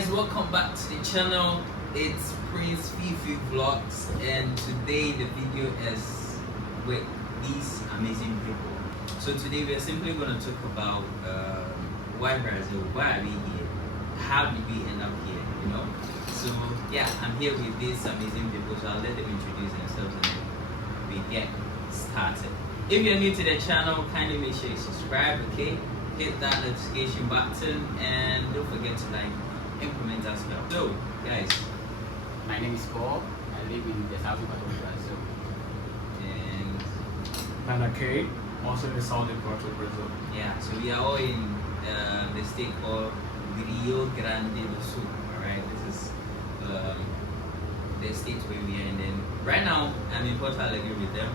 guys, welcome back to the channel. It's Prince Fifi Vlogs, and today the video is with these amazing people. So today we are simply going to talk about why Brazil, why are we here, how did we end up here, you know. So yeah, I'm here with these amazing people, so I'll let them introduce themselves and then we get started. If you're new to the channel, kindly make sure you subscribe, okay? Hit that notification button and don't forget to like and comment as well. So guys, my name is Paul. I live in the southern part of Brazil. And Nana K, also in the southern part of Brazil. yeah, so we are all in the state called Rio Grande do Sul. Alright, this is the state where we are, and then right now I'm in Porto Alegre with them.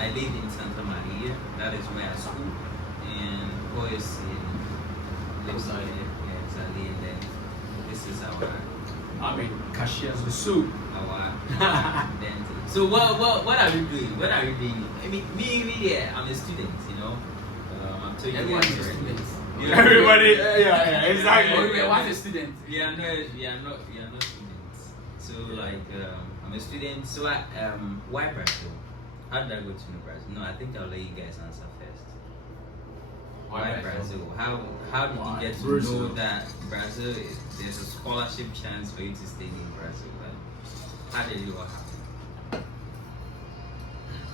I live in Santa Maria, that is where I school, and Paul is in Lipside. Yeah, exactly, and then this is our Caxias do Sul. dentist. So what are you doing? What are you doing? I mean, me, yeah, I'm a student, you know. I'm telling you, Everyone is a student. Everybody, yeah, exactly. Everyone is a student. We are not students. So like, I'm a student. So why Brazil? How did I go to Brazil? No, I think I'll let you guys answer first. Why Brazil? How did you get to know that Brazil there's a scholarship chance for you to stay in Brazil? Like, how did it all happen?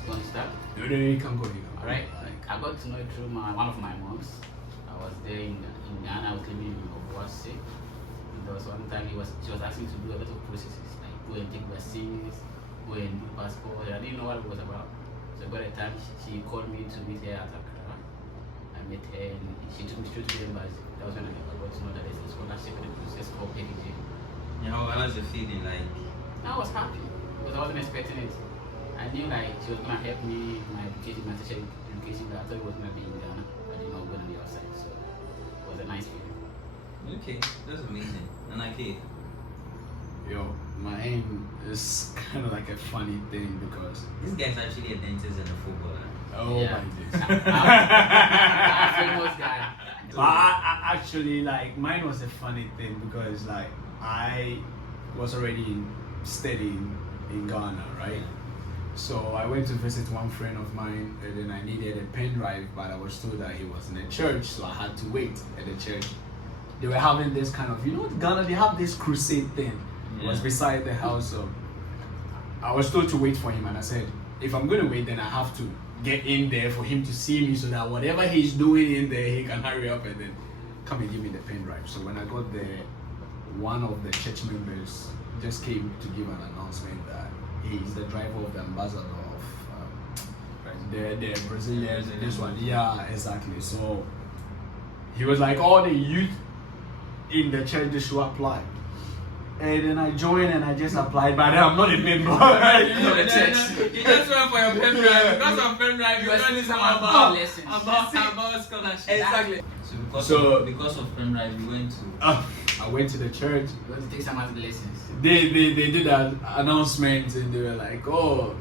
You want to start? No, you can go. Alright. I got to know it through one of my moms. I was there in Ghana. I was living in Obuasi. And there was one time she was asking me to do a lot of processes, like go and take vaccines, go and do passport. I didn't know what it was about. So by the time she called me to meet her at Accra, I met her and she took me straight to the embassy. That was when I got to know that there's a scholarship in the process called PDG. You know, how was the feeling like? I was happy because I wasn't expecting it. I knew like she was gonna help me in my education, my tertiary education, but I thought it was gonna be in Ghana. I didn't know it was gonna be outside, so it was a nice feeling. Okay, that's amazing. And like, hey, Yo, mine is kind of like a funny thing because this guy's actually a dentist and a footballer. oh Yeah. my days. I'm a famous guy. But I actually like mine was a funny thing because like I was already studying in Ghana, right? So I went to visit one friend of mine, and then I needed a pen drive, but I was told that he was in a church, so I had to wait at the church. They were having this kind of, you know, Ghana, they have this crusade thing. It was beside the house, so I was told to wait for him, and I said, if I'm going to wait, then I have to get in there for him to see me, so that whatever he's doing in there, he can hurry up and then come and give me the pen drive. So when I got there, one of the church members just came to give an announcement that he is the driver of the ambassador of the Brazilian, this one. Yeah, exactly. So he was like, all the youth in the church, they should apply. And then I joined and I just applied, but I'm not a member. You just went for your pen drive. Because of pen drive, you are learning about lessons. about scholarship. Exactly. So because of pen drive, you went to. I went to the church. You want to take some of the lessons. They did an announcement and they were like, oh,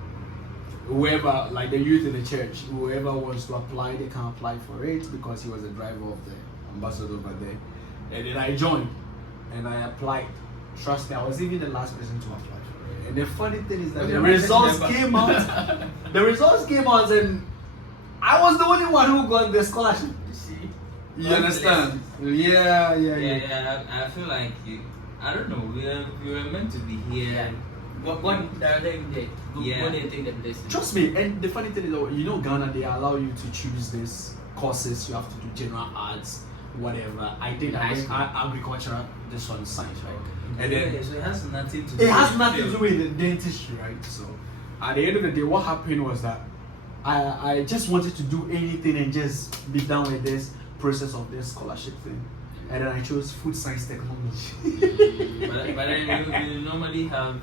whoever, like the youth in the church, whoever wants to apply, they can apply for it because he was the driver of the ambassador over there. And then I joined and I applied. Trust me, I was even the last person to apply for it. And the funny thing is that the results came out. The results came out and I was the only one who got the scholarship. You see? You understand? Yeah. I feel like I don't know. We were meant to be here. What directed you there? Yeah. What do you think the blessing? Trust me, and the funny thing is, you know, Ghana, they allow you to choose these courses. You have to do general arts, whatever. I did agriculture, this one science, right? And then so it has nothing to do. it has nothing to do with the dentistry, right? So at the end of the day, what happened was that I just wanted to do anything and just be done with this process of this scholarship thing. And then I chose food science technology. but then you normally have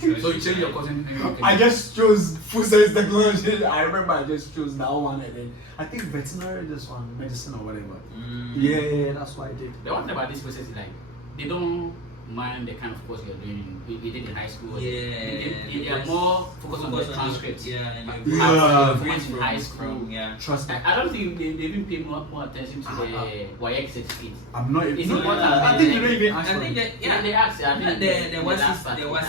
two choices. So you chose your cousin. I just chose food science technology. I remember I just chose that one, and then I think veterinary, this one, medicine or whatever. Yeah, that's what I did. The one thing about this process is like they don't mind the kind of course you're doing. We did in high school. Yeah, they are more focused on the transcripts. Yeah, and But your how grades in high school. yeah. Trust me. I don't think they even pay more attention to the YX certificate. I'm not even. It's No, important. I think you don't even ask I for think it. that, yeah, They asked. I think there was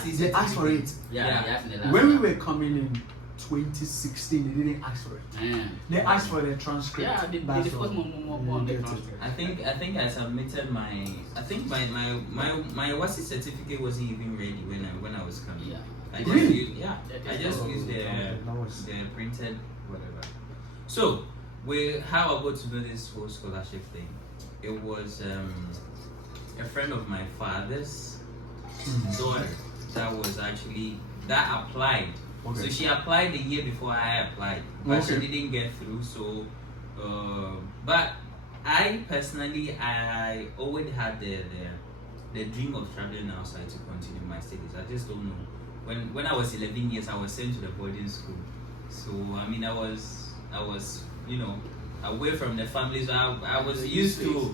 this. They asked for it. Yeah, they asked in the last When we part. were coming in 2016, they didn't ask for it. Yeah. They asked for the transcript. Yeah, they That's focus all. more on the You get it. transcript. I think I submitted my my WASI certificate wasn't even ready when I was coming. Yeah. I just Really? used, yeah, I just Oh, used that was- the printed whatever. So how I got to know this whole scholarship thing? It was a friend of my father's daughter that applied. Okay. So she applied the year before I applied, but Okay. she didn't get through. So, but I personally, I always had the dream of traveling outside to continue my studies. I just don't know. When I was 11 years, I was sent to the boarding school. So I mean, I was away from the family. So I was used to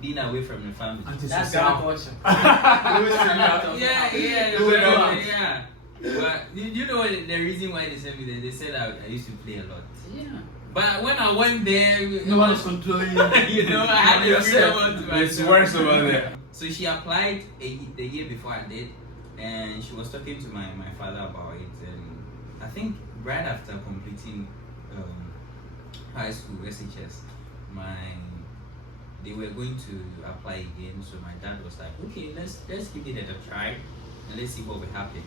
being away from the family. That's Antisocial. Ghana culture. Yeah. But you know the reason why they sent me there? They said I used to play a lot. Yeah. But when I went there, Nobody's controlling you. I had the freedom to It's myself. worse over there. So she applied the year before I did, and she was talking to my father about it. And I think right after completing high school SHS, they were going to apply again. So my dad was like, okay, let's give it a try and let's see what will happen.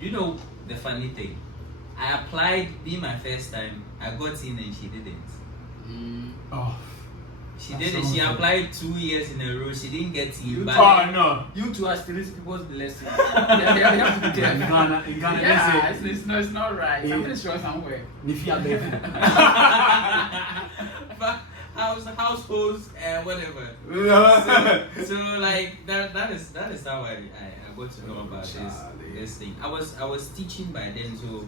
You know the funny thing, I applied, being my first time, I got in and she didn't. Oh. She That didn't. sounds She like- applied 2 years in a row. She didn't get in. But Oh no. You two are stealing people's blessings. They have to be In careful. Ghana, Yeah, they it's not right. Yeah. Something's wrong somewhere. say, "If you are there." but households and whatever. So like that is how I got to know about this thing. I was teaching by then, so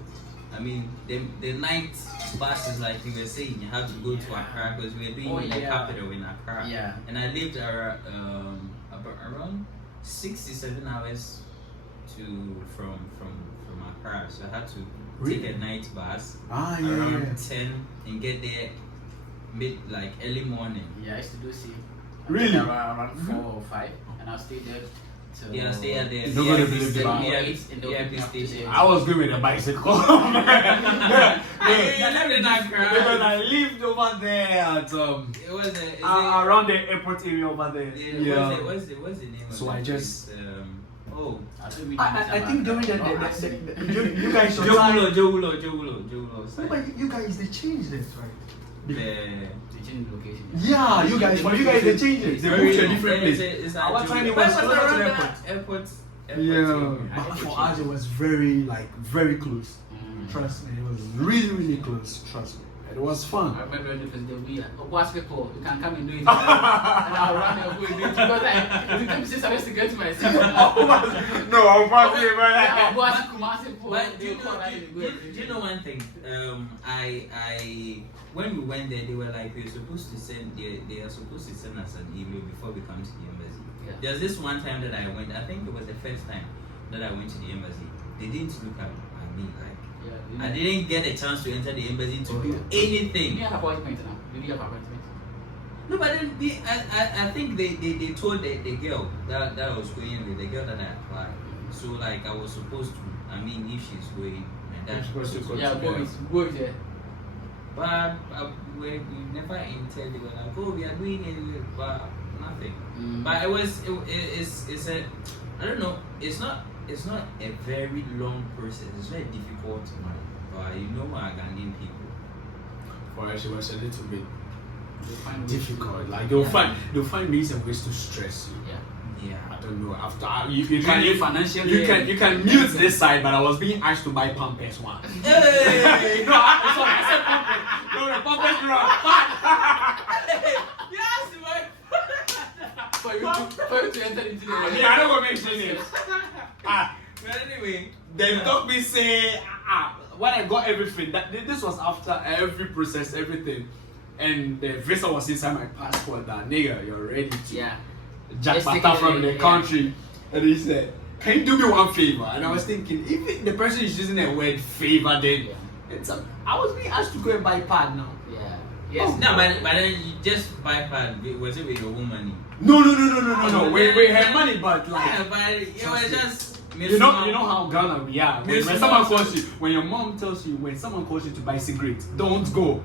I mean the night buses, like you were saying, you had to go to Accra because we were doing the capital in Accra. Yeah. And I lived around 67 hours from Accra, so I had to take a night bus around 10 and get there early morning. Yeah, I used to do see. Really? Around 4 or 5, and I'll stay there till. Yeah, stay at the Nobody believed it. VIP station. I was going with a bicycle. You lived in Accra. Because I lived over there at It was around the airport area over there. What's the name of So the I place? just- I think during you guys your time. Jogulo. No, but you guys they changed it, right? The to change location. Yeah, you guys they changed it. They moved to a different place. It's Our not time it Jogulo. was But closer to the around airport. that airport. Yeah, I but think for they us changed it was very close. Mm. Trust me, it was really close. Trust me, it was fun. I remember when the first day we watch people, you can come and do it. And I'll run and go and do it because it took me 6 hours to get to my seat. No, I'm passing it, I'll man. go ask Kumasi people. But do you know one thing? I when we went there, they were like, they are supposed to send us an email before we come to the embassy. Yeah. There's this one time that I went. I think it was the first time that I went to the embassy. They didn't look at me like. I didn't get a chance to enter the embassy to do anything. You have appointment now. You have appointment. No, but then I think they told the girl that I was going with, the girl that I applied. So like I was supposed to. I mean, if she's going, my dad. You're supposed to go. Yeah, go with there. But we never entered. They were like, oh, we are doing it, but nothing. But it's a, I don't know. It's not a very long process. It's very difficult one. But you know our Ghanaian people. For us, it was a little bit They find ways difficult. to- Like they'll find ways and ways to stress you. Yeah. Yeah. I don't know. After you Can can you financially? you can mute this side, but I was being asked to buy Pampers one. Hey! No, I said Pampers. No, the Pampers For you to enter into the. Yeah, I don't want to mention it. But anyway, They told me say when I got everything. This was after every process, everything, and the visa was inside my passport. That nigga, you're ready to. Yeah. Jack Just Bata from the yeah. country, and he said, "Can you do me one favor?" And I was thinking, if the person is using the word favor, then it's a, I was being asked to go and buy pad now. Yeah. Yes. Oh. No, but then you just buy pad. Was it with your own money? No. We had money, but like, Yeah, but it was just. you know how Ghana we are. When Miss someone Mom- calls you, when your mom tells you, when someone calls you to buy cigarettes, don't go.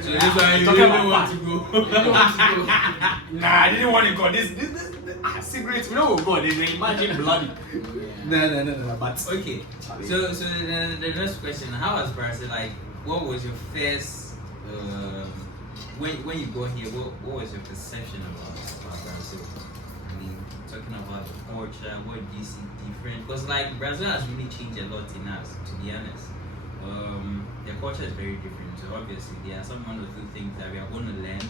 So this why you Talking really about want pad. to go. Nah, I didn't want to go. This cigarettes, we don't go. They imagine bloody. No. But Okay, so the next question: how was Brazil? Like, what was your first when you go here? What was your perception about Brazil? I mean, talking about the culture, what do you see different? Because like Brazil has really changed a lot in us, to be honest. Their culture is very different. So obviously there are some one or two things that we are going to learn.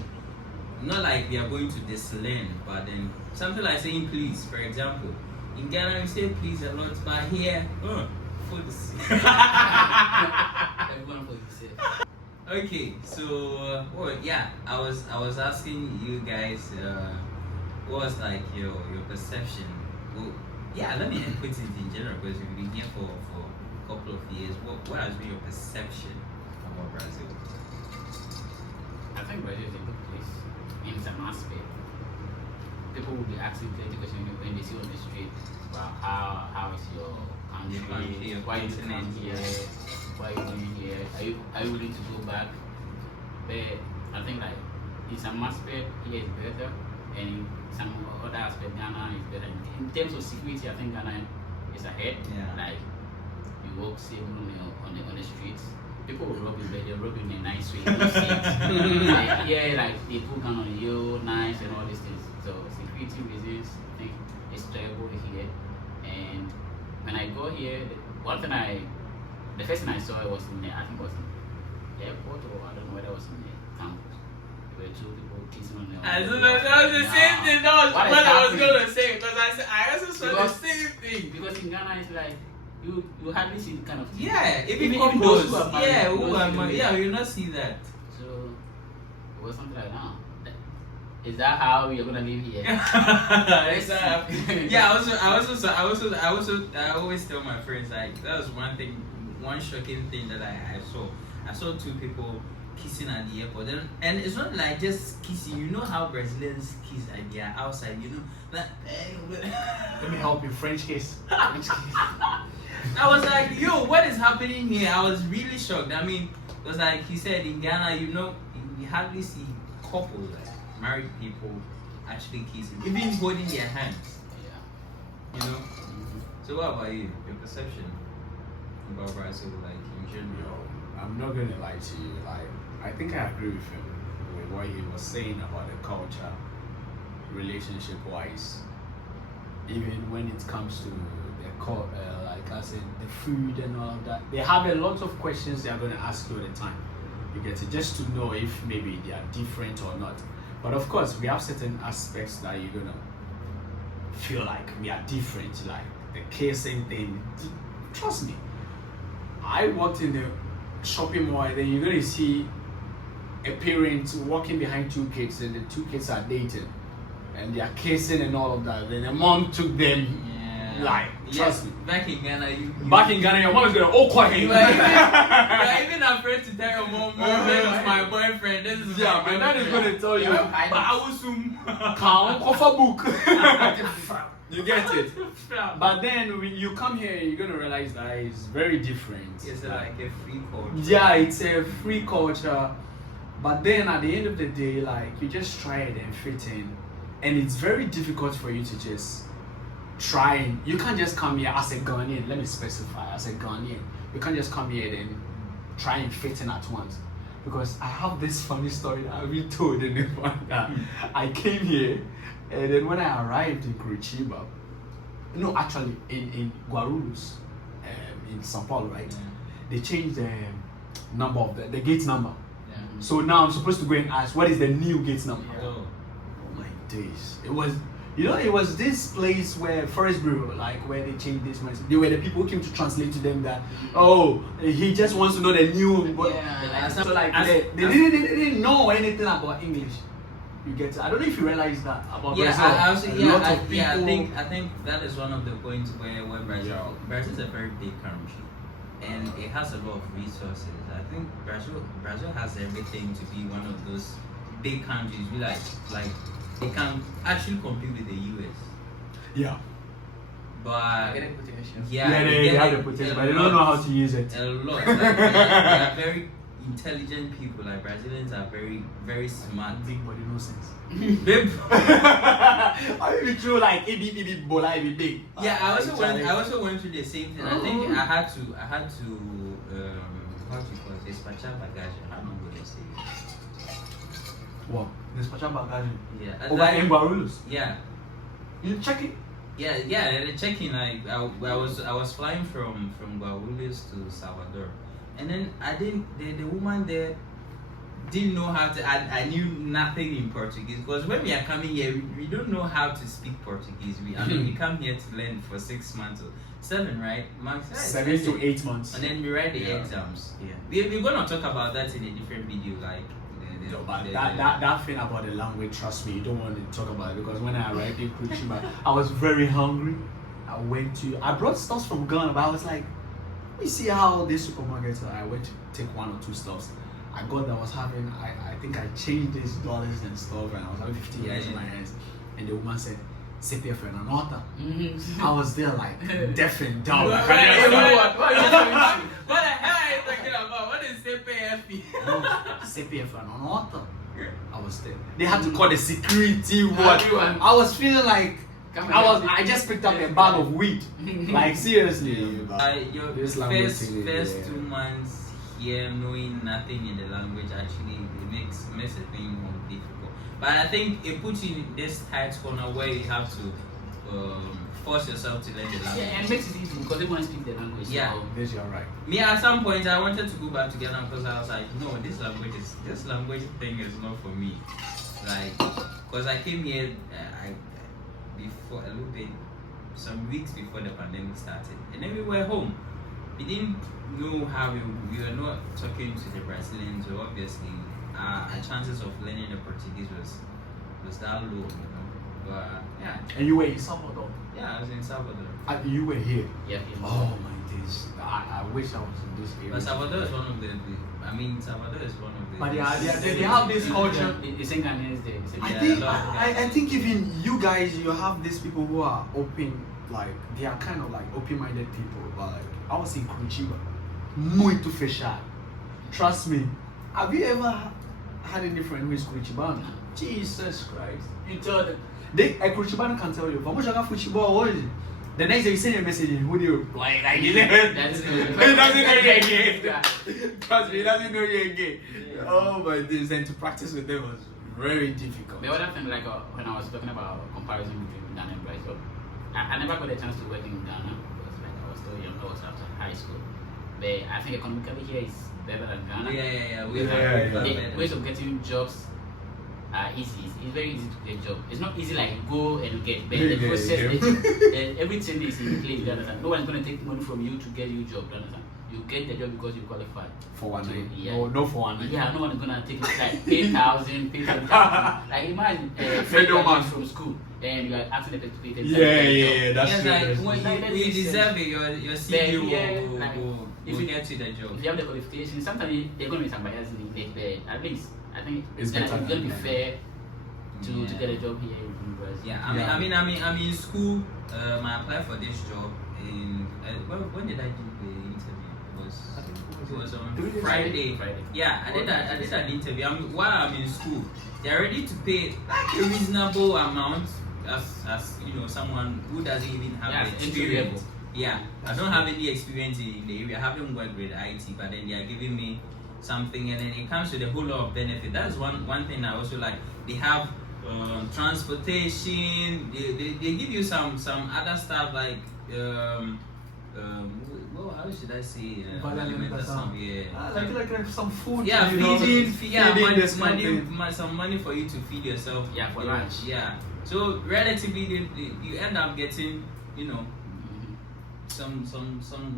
Not like we are going to dislearn, but then something like saying please, for example. In Ghana we say please a lot, but here, foods. Everyone what you say. Okay, so I was asking you guys, what was like your perception? Well, let me put it in general because we've been here for a couple of years. What has been your perception about Brazil? I think Brazil is a good place in some aspect. People will be asking plenty questions when they see on the street about how is your country, Your why you continent, come here, why you doing here, are you willing to go back? But I think like in some aspect here is better, and in some other aspect Ghana is better. In terms of security, I think Ghana is ahead. Yeah. Like you walk safe on the streets. People will rob you, but they'll rob you in a nice way. Like they put gun on you, nice and all these things. So security reasons, I think it's terrible here. And when I go here, the first thing I saw was in the, I think it was in the airport, or I don't know whether it was in the campus. There were two people kissing on the. That was the same thing. That was what I was gonna say because I also saw the same thing. Because in Ghana it's like you hardly see the kind of thing. Yeah, even those those. who are married, Yeah, who those are who married. are- Yeah, you not see that. So it was something like that. Is that how you're gonna live here? Yeah, I always tell my friends like that was one shocking thing that I saw. I saw two people kissing at the airport, and it's not like just kissing. You know how Brazilians kiss and they are outside. You know, like. let me help you, French kiss. I was like, yo, what is happening here? I was really shocked. I mean, it was like he said in Ghana, you hardly see couples, like married people, actually kissing, even holding their hands. Yeah. You know. So what about you? Your perception about Brazil, like in general? I'm not gonna lie to you. Like, I think I agree with him with what he was saying about the culture, relationship-wise. Even when it comes to the like I said, the food and all of that, they have a lot of questions they are gonna ask you all the time. You get it, just to know if maybe they are different or not. But of course, we have certain aspects that you're gonna feel like we are different, like the kissing thing. Trust me, I walked in the shopping mall and then you're gonna see a parent walking behind two kids and the two kids are dating and they are kissing and all of that. Then the mom took them, like, trust me. Back in Ghana, Back in Ghana, your mom is gonna quiet. you are even afraid to tell your mom, that is my boyfriend. This is Yeah, my but that is boyfriend. gonna tell you. But I will soon. Count cover book. You get it. But then when you come here, you're gonna realize that it's very different. It's like a free culture. Yeah, it's a free culture. But then at the end of the day, like, you just try it and fit in, and it's very difficult for you to just try and you can't just come here as a Ghanaian. Let me specify, as a Ghanaian, you can't just come here and try and fit in at once. Because I have this funny story that I've been told in the one that I came here, and then when I arrived in Curitiba, no, actually in Guarulhos, in São Paulo, right? Yeah. They changed the number of the gate number. Yeah. So now I'm supposed to go and ask, what is the new gate number? Oh. Oh my days! It was this place where Forest Bureau, like where they changed this one. They were the people who came to translate to them that, oh, he just wants to know the new. Yeah, So like they didn't know anything about English. You get. I don't know if you realize that about Yeah, Brazil. I also, A yeah, lot I, of yeah. I people- think that is one of the points where Brazil is a very big country, and it has a lot of resources. I think Brazil has everything to be one of those big countries. We like it can actually compete with the US. Yeah. But Get a potential. yeah, they get have the a potential, but lot. they don't know how to use it. A lot. Like, they are very intelligent people. Like Brazilians are very, very smart. Big body, no sense. Big- I be true, like it be bola, it be big. Yeah, I also went through the same thing. I think I had to how do you call it? Despachar bagage. I don't know what they say. What? Despachar bagage. Yeah. Over in Guarulhos. Yeah. You check it. Yeah. The check-in. Like I was flying from Guarulhos to Salvador, and then the woman there didn't know how to. I knew nothing in Portuguese because when we are coming here, we don't know how to speak Portuguese. We come here to learn for 6 months or 7, right? Max, 7 to 8 months. And then we write the Yeah. exams. Yeah, we're gonna talk about that in a different video. Like No, but that thing about the language, trust me, you don't want to talk about it because when I arrived in Curitiba, I was very hungry. I brought stuff from Ghana, but I was like, let me see how this supermarket. I went to take 1 or 2 stuffs. I got that I was having, I think I changed these dollars and stuff, and I was having 50 years in my hands. And the woman said, CPF and another. I was there like deaf and dumb. What the hell are you talking about? What is CPF? CPF and another. I was there. They had to call the security. What? Everyone. I was feeling like Come I just picked up a bag of weed. Like seriously. Your This language first thing, 2 months here knowing nothing in the language actually it makes a thing more difficult. But I think it puts you in this tight corner where you have to force yourself to learn the language. Yeah, and it makes it easy because everyone speaks the language. Yeah. So This you're right. Me at some point I wanted to go back to Ghana because I was like, no, this language thing is not for me. Like, because I came here before a little bit, some weeks before the pandemic started, and then we were home. We didn't know how we were not talking to the Brazilians, so obviously our chances of learning the Portuguese was that low, you know. But yeah. And you were in Salvador. Yeah, I was in Salvador. And you were here. yeah. Oh my days. I wish I was in this area. But Salvador is one of Salvador is one of the. But they have this culture. The same Ghanaians there. the same- I Yeah, think a lot of guys. I think even you guys, you have these people who are open, like they are kind of like open-minded people. But like I was in Curitiba, muito fechado. Trust me. Have you ever had any friend who is Curitibano? Jesus Christ! You tell them. A Curitibano can tell you, vamos jogar futebol hoje. The next day you send a message, who do you reply? Like he That's doesn't know you're gay. Trust me, he doesn't know you're gay. Oh my days, and to practice with them was very difficult. The other thing, like when I was talking about comparison between Ghana and Brazil, I never got a chance to work in Ghana because like I was still young, I was after high school. But I think economically here is better than Ghana. Yeah. The ways of getting jobs are easy. It's very easy to get a job. It's not easy like you go and you get, but the process, everything is in place. You understand? No one's gonna take money from you to get you a job. You understand? You get the job because you qualify. For 1 night. Yeah. No, for 1 night. Yeah, no one's gonna take it like pay 1,000, pay 10,000. Like imagine Fed no man. from school and you are asking them to pay 10,000. Yeah, that's Yes, true. like when you deserve it, your CV will get to the job. If you have the qualification, sometimes they're gonna be some bias in it, but at least I think It's it's better gonna be than- fair to get a job here in Brazil. Yeah, I'm in school. I applied for this job in when did I do the interview? It was on Friday. Yeah, I did an interview. While I'm in school, they're ready to pay like a reasonable amount as you know someone who doesn't even have the experience. Yeah, I don't have any experience in the area. I haven't worked with IT, but then they are giving me something, and then it comes with a whole lot of benefit. That's one thing I also like. They have transportation. They give you some other stuff like well, how should I say? Like some food. Yeah, feeding, some money for you to feed yourself. Yeah, for lunch. Yeah, so relatively, you end up getting, you know, some.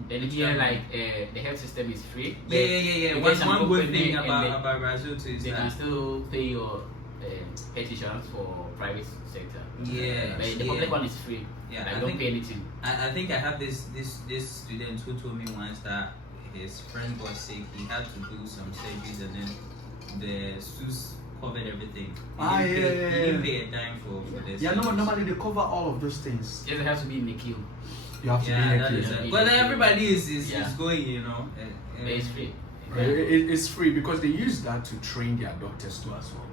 Then here, like the health system is free. Yeah. You One get some good company thing and about Brazil too is they can that still pay your health insurance for private sector. Yeah, But the public one is free. Yeah, Like, I you don't think- pay anything. I think I have this student who told me once that his friend got sick. He had to do some surgeries, and then the SUS covered everything. Ah, He didn't yeah, pay, yeah, He didn't yeah. pay a dime for this. Yeah, normally they cover all of those things. Yes, it has to be in the queue. You have to Yeah, be that in is. a queue. But everybody is Yeah. going, you know. But it's free. It's free because they use that to train their doctors too as well.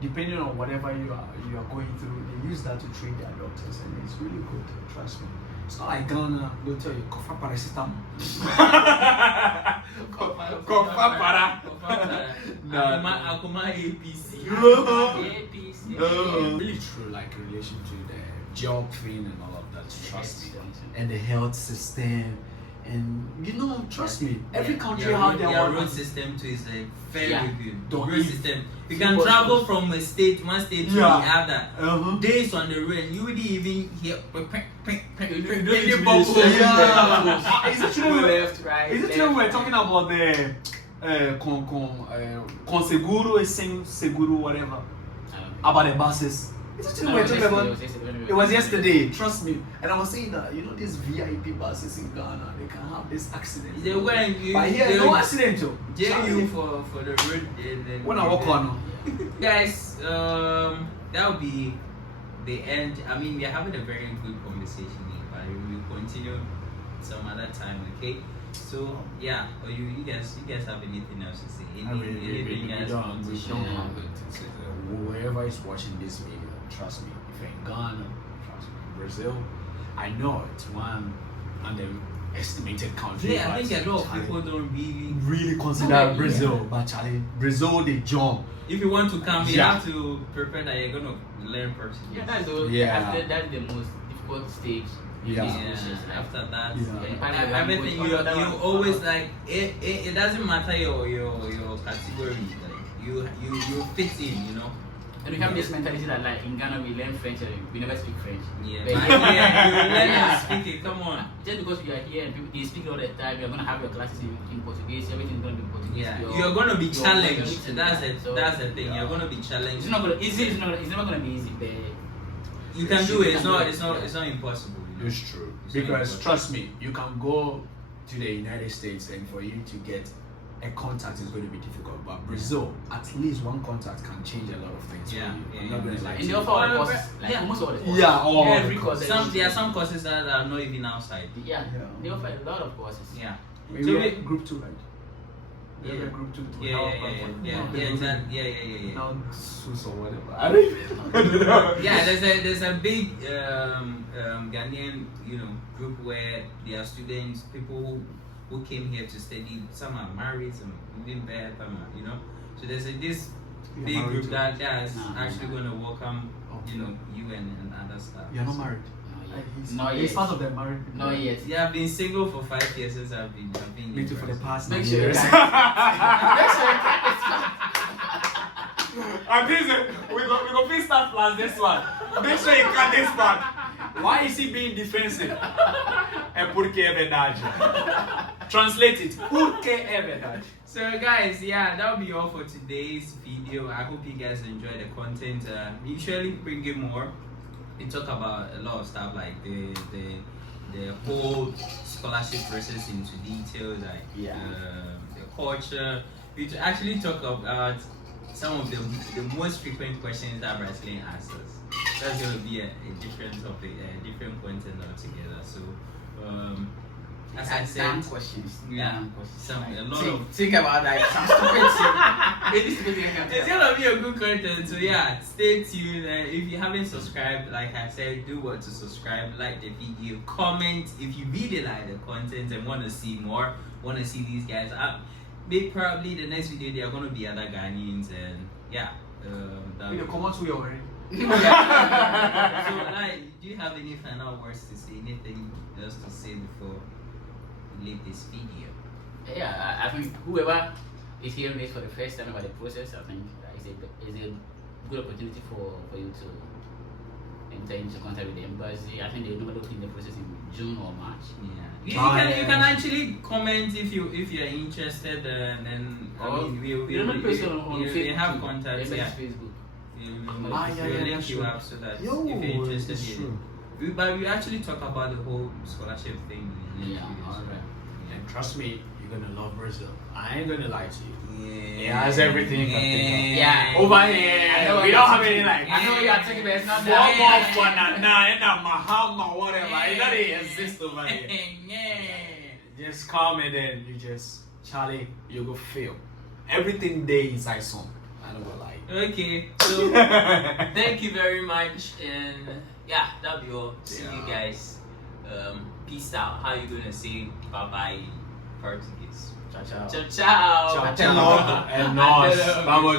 Depending on whatever you are going through, they use that to train their doctors, and it's really good. Trust me. It's not like Ghana. They'll tell you cough paracetamol. Cough para. No. Akuma APC. APC. Really true, like in relation to the job thing and all of that. Trust me. And the health system. And you know, trust me, every country have their Their own road system too is like very Yeah. good. Don't Road eat system. You too can much travel food. from one state to Yeah. the other. Days on the road, and you wouldn't even hear any bubble. Yeah. Is it true? Left, right. Is it true we're talking about the con seguro and sem seguro whatever about the buses? Is it true we're talking about? It was yesterday, trust me. And I was saying that you know these VIP buses in Ghana, they can have this accident. They go and you. But here, no accident too. Jail you for the road. When I walk on, Guys, that will be the end. I mean, we are having a very good conversation here, but we will continue some other time. Okay. So yeah, or you guys have anything else to say? Anything we guys don't want to share? have it. Whoever is watching this video, trust me. If you're in Ghana, trust me. Brazil, I know it's one underestimated country. Yeah, I but think a lot of Charlie, people don't really consider Oh, yeah. Brazil, but Charlie, Brazil they jump. If you want to come, you Yeah. have to prepare that you're gonna learn Portuguese. Yeah, that's the Yeah. that's the most difficult stage. in Yeah. this Yeah, process. after that, Yeah. everything you always like it doesn't matter your category, like you fit in, you know. And we have this mentality that like in Ghana we learn French and we never speak French. Yeah, But but yeah, you learn Yeah. and speak it. Come on. Just because you are here and people they speak all the time, you're gonna have your classes in Portuguese, everything's gonna be in Portuguese. Yeah, Your- you're gonna be your- challenged. your- That's it. So, That's the thing. yeah. You're gonna be challenged. It's not gonna easy. It's never gonna be easy, but You can do it. You It's can not. do it. It's not impossible. You know? It's true. It's Because not impossible. trust me, you can go to the United States and for you to get a contact is going to be difficult. But Brazil, at least one contact can change a lot of things. Yeah, for you. yeah, I'm not going to yeah. lie. and to they you. offer all the Well, courses, like yeah. almost all the courses. Yeah, all every the course. There are some courses that are not even outside. Yeah, Yeah. they offer a lot of courses. Yeah. We So were we- group 2, right? Yeah. We were group 2 to Yeah, help yeah, us. yeah, exactly. Yeah. Now, SUS or whatever. I don't even know. Yeah, there's a big Ghanaian, group where there are students, people who came here to study. Some are married, some living there, some are, So there's this You're big married group too? that's No, actually no. going to welcome, Okay. you and other stuff. You're not married. Not He's yet. part of the married people. Not yet. Yeah, I've been single for 5 years since I've been Me in too for the Brazil. past Make 9 sure you years. can- And this we go please start plus this one. Make sure you cut this part. Why is he being defensive? É porque é verdade. Translate it. Porque é verdade. So guys, yeah, that'll be all for today's video. I hope you guys enjoy the content. We usually bring you more. We talk about a lot of stuff like the whole scholarship process into details, like Yeah. the culture. We actually talk about some of the most frequent questions that Brazilian asks us. That's going to be a different topic, a different content altogether. So, as I said, Damn questions. yeah, Damn questions. a lot think, of. think about that. Some stupid shit. Any stupid thing I can It's tell. gonna be a good content, so yeah, stay tuned. If you haven't subscribed, like I said, do what to subscribe, like the video, comment if you really like the content and want to see more, want to see these guys up. Probably the next video they are gonna be other Ghanaians, and yeah. In the comments we already. So like, do you have any final words to say? Anything else to say before we leave this video? Yeah, I think whoever is hearing this for the first time about the process, I think is a good opportunity for you to enter into contact with the embassy. I think they're normally opening the process in June or March. Yeah, you can actually comment if you're interested, and then I mean we on have Facebook. contacts. The Yeah, Facebook. We'll link you up so that Yo, if you're interested it's in true. But we actually talk about the whole scholarship thing. Yeah, alright. And trust me, you're gonna love Brazil. I ain't gonna lie to you. Yeah. It has everything you can think of. Yeah. Over here, I know what we you're don't have talking any about. like. I know what you're talking about. It's not Four that. more banana and a mahama, whatever. It doesn't exist over here. Just come and then you just, Charlie, you go feel. Everything there is like some. I don't gonna lie. Okay, so thank you very much, and yeah, that'll be all. See you guys. Peace out. How you gonna say bye bye in Portuguese? Ciao, ciao. Ciao, ciao. Tchau, tchau. É nóis. Vamos.